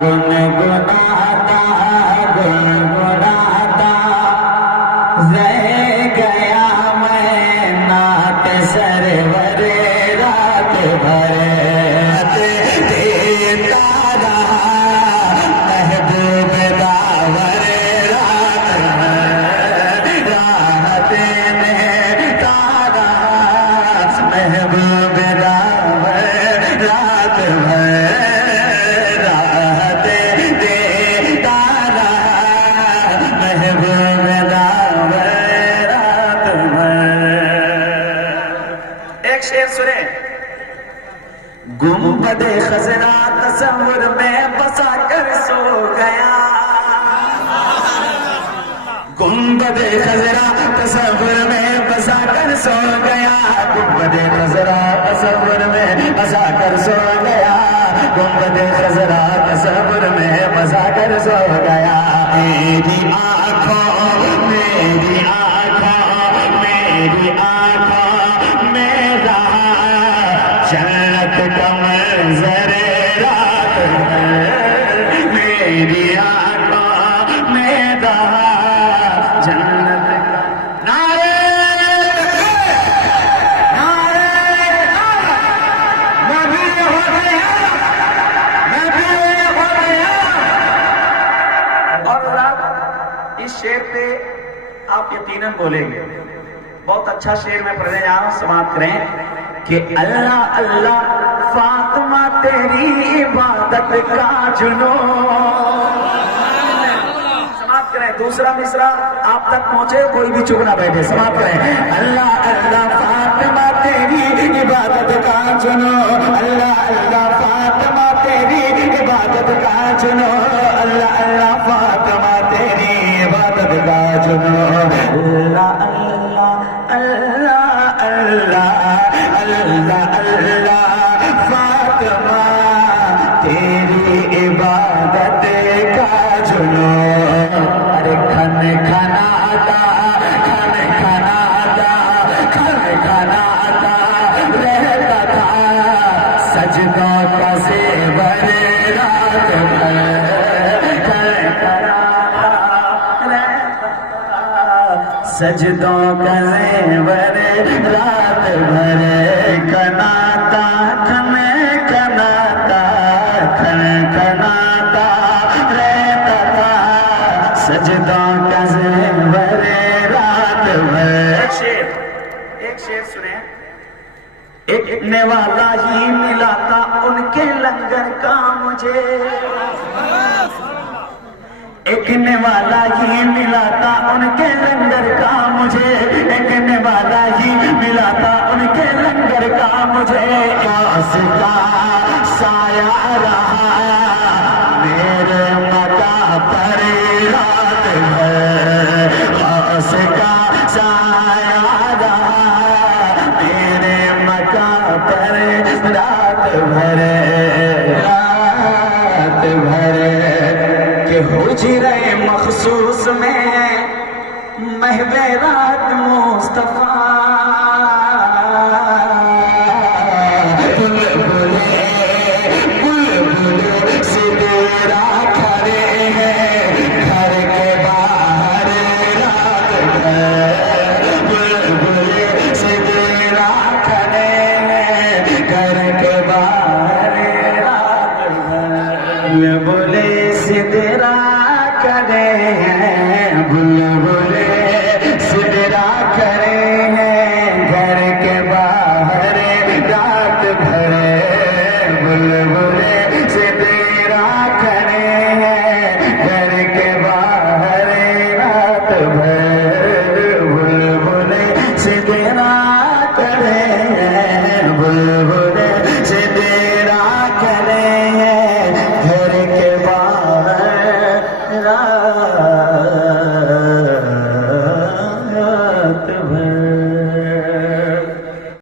गुनगुनाता गुनगुनाता रह गया मैं नात सरवर रात भर देता रहा महबूब दावर रात भर राहत में तारा महबूब दावर रात भर गुंबदे खजरा तस्वुर में बसा कर सो गया। गुंबदे खजरा तस्वुर में बसा कर सो गया। गुंबदे खजरा तस्वुर में बसा कर सो गया। गुंबदे खजरा तस्वुर में बसा कर सो गया। मेरी आँखों मेरी आँखों मेरी आँखों में रहा जन्नत का मंजर रात में। मेरी आँखों में रहा जन्नत का नारे नारे मैं भी हो गया मैं भी हो गया। और इस शेर पे आप यकीनन बोलेंगे, बहुत अच्छा शेर मैं पढ़ने जा रहा हूं, समाप्त करें कि अल्लाह अल्लाह फातिमा तेरी इबादत का जुनून। समाप्त करें, दूसरा मिसरा आप तक पहुंचे, कोई भी चुप ना बैठे। समाप्त करें, अल्लाह अल्लाह फातिमा तेरी इबादत का जुनून। अल्लाह अल्लाह फातिमा तेरी इबादत का जुनून। अल्लाह अल्लाह फातिमा तेरी इबादत का जुनून। अल्लाह अल्लाह अल्लाह अल्लाह अल्लाह अल्लाह फातिमा तेरी इबादत का जुनून। अरे खन खनाता खन खनाता खन खनाता रहता था सजदों का ज़ेवर रात भर। खन खनाता रहता था सजदों का ज़ेवर रात भर। कनाता खन कनाता खन कनाता रहता था सजदों का ज़ेवर रात भर। एक शेर सुने। एक नेवाला ही मिला था उनके लंगर का मुझे। एक नेवाला ही मिला था उनके लंगर का मुझे। एक नेवाला ही मिला था उनके लंगर का मुझे। आस का साया रहा मेरे मका पर रात भर। आस का साया रहा मेरे मका पर रात भर। रात भर के हुजरे मखसूस में महबे रात मुस्तफा बुलबुले बुलबुले सितारा खड़े हैं घर के बाहर रात भर। बुलबुले सितारा खड़े हैं घर के बाहर रात भर। बुलबुले सितारा